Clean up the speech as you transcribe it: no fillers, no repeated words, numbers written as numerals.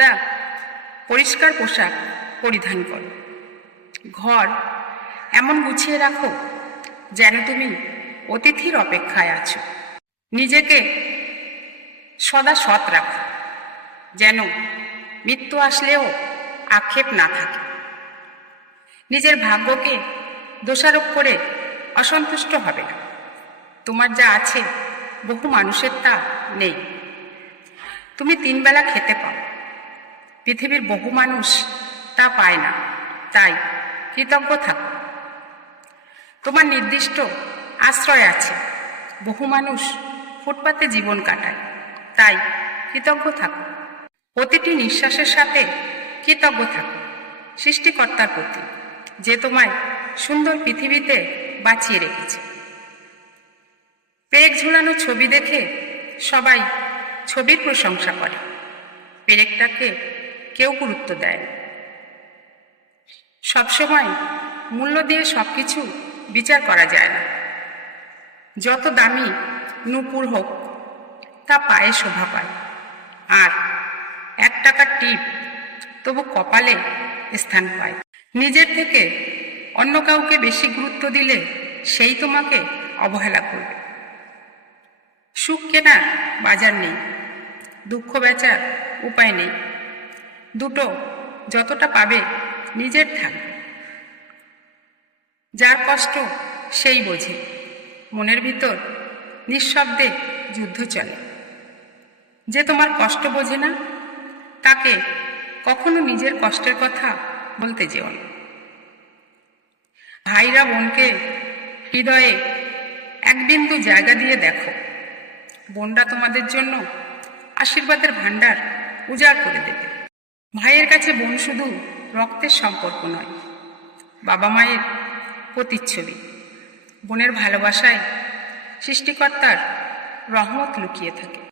খোদা, পরিষ্কার পোশাক পরিধান করো। ঘর এমন গুছিয়ে রাখো যেন তুমি অতিথির অপেক্ষায় আছো। নিজেকে সদা সৎ রাখো, যেন মৃত্যু আসলেও আক্ষেপ না থাকে। নিজের ভাগ্যকে দোষারোপ করে অসন্তুষ্ট হবে না। তোমার যা আছে বহু মানুষের তা নেই। তুমি 3 বেলা খেতে পাও, পৃথিবীর বহু মানুষ তা পায় না, তাই কৃতজ্ঞ থাকো। তোমার নির্দিষ্ট আশ্রয় আছে, বহু মানুষ ফুটপাতে জীবন কাটায়, তাই কৃতজ্ঞ থাকো। প্রতিটি নিঃশ্বাসের সাথে কৃতজ্ঞ থাকো সৃষ্টিকর্তার প্রতি, যে তোমায় সুন্দর পৃথিবীতে বাঁচিয়ে রেখেছে। পেরেক ঝুলানো ছবি দেখে সবাই ছবির প্রশংসা করে, পেরেকটাকে কেউ গুরুত্ব দেয় না। সবসময় মূল্য দিয়ে সবকিছু বিচার করা যায় না। যত দামি নূপুর হোক, তা পায়ে শোভা পায়, আর 1 টাকার টিপ তবু কপালে স্থান পায়। নিজের থেকে অন্য কাউকে বেশি গুরুত্ব দিলে সেই তোমাকে অবহেলা করবে। সুখ কেনার বাজার নেই, দুঃখ বেচার উপায় নেই। দুটো যতটা পাবে নিজের থাকবে। যার কষ্ট সেই বোঝে, মনের ভিতর নিঃশব্দে যুদ্ধ চলে। যে তোমার কষ্ট বোঝে না, তাকে কখনো নিজের কষ্টের কথা বলতে যেও না। ভাইরা বোনকে হৃদয়ে 1 বিন্দু জায়গা দিয়ে দেখো, বোনরা তোমাদের জন্য আশীর্বাদের ভাণ্ডার উজাড় করে দেবে। ভাইয়ের কাছে বোন শুধু রক্তের সম্পর্ক নয়, বাবা মায়ের প্রতিচ্ছবি। বোনের ভালোবাসায় সৃষ্টিকর্তার রহমত লুকিয়ে থাকে।